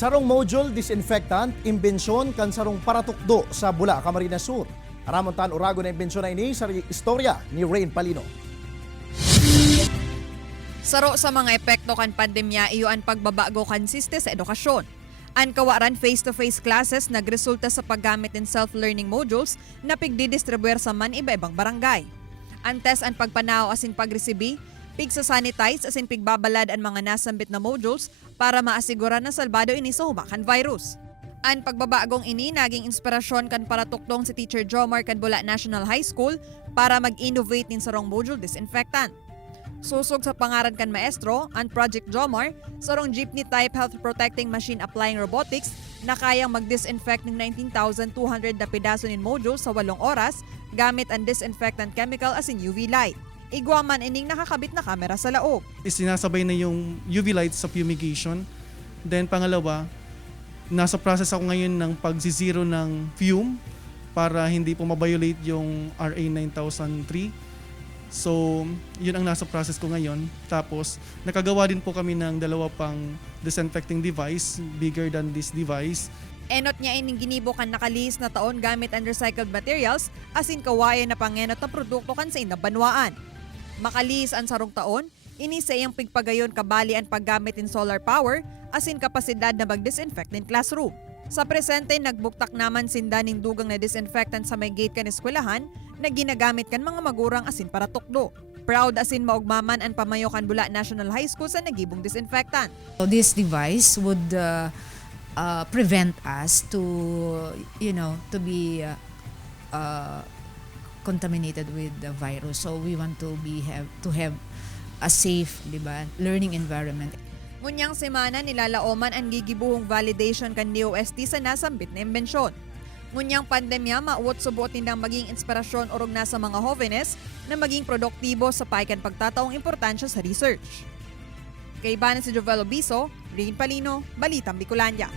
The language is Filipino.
Sarong module disinfectant, imbensyon kan sarong Paratukdo sa Bula, Camarines Sur. Aramontan ORAGON na imbensyon na ini sa istorya ni Rain Palino. Saro sa mga epekto kan pandemya iyo ang pagbabago kansiste sa edukasyon. Ang kawaran face-to-face classes nagresulta sa paggamit ng self-learning modules na pigdidistribuer sa man iba-ibang barangay. Antes ang pagpanaw asin pagresibi, pigsasanitize asin pigbabalad ang mga nasambit na modules para maasigura na salbado ini sa humakan virus. Ang pagbabagong ini naging inspirasyon kan Paratukdong si Teacher Jomar kan Bula National High School para mag-innovate nin sarong module disinfectant. Susog sa pangaran kan maestro, ang Project Jomar, sarong jeepney-type health protecting machine applying robotics na kayang mag-disinfect ng 19,200 na pedaso nin module sa 8 oras gamit ang disinfectant chemical asin UV light. Igwaman ining nakakabit na kamera sa laog. Sinasabay na yung UV light sa fumigation. Then pangalawa, nasa process ako ngayon ng pag-zero ng fume para hindi po mabiolate yung RA 9003. So, yun ang nasa process ko ngayon. Tapos, nakagawa din po kami ng 2 pang disinfecting device, bigger than this device. Enot niya ining ginibo kan nakalihis na taon gamit ang recycled materials asin kawayan na pangenot na produkto kan sa inabanwaan. Makalihis ang sarong taon, ini sa iyang pigpagayon kabali ang paggamit in solar power asin kapasidad na mag-disinfect in classroom. Sa presente, nagbuktak naman sindaning dugang na disinfectant sa may gate kan eskwelahan na ginagamit kan mga magurang asin Paratukdo. Proud asin maugmaman ang pamayo kan Bula National High School sa nagibong disinfectant. So this device would prevent us to be contaminated with the virus. So we want to have a safe, learning environment. Ngunyang semana nilalaoman ang gigibuhong validation kan DOST sa nasambit na imbensyon. Ngunyang pandemya mauwot subuot nindang maging inspirasyon orog na sa mga jóvenes na maging produktibo sa paikan pagtataong importansya sa research. Kay Banan si Jovel Obiso, Rain Palino, Balitang Bicolandia.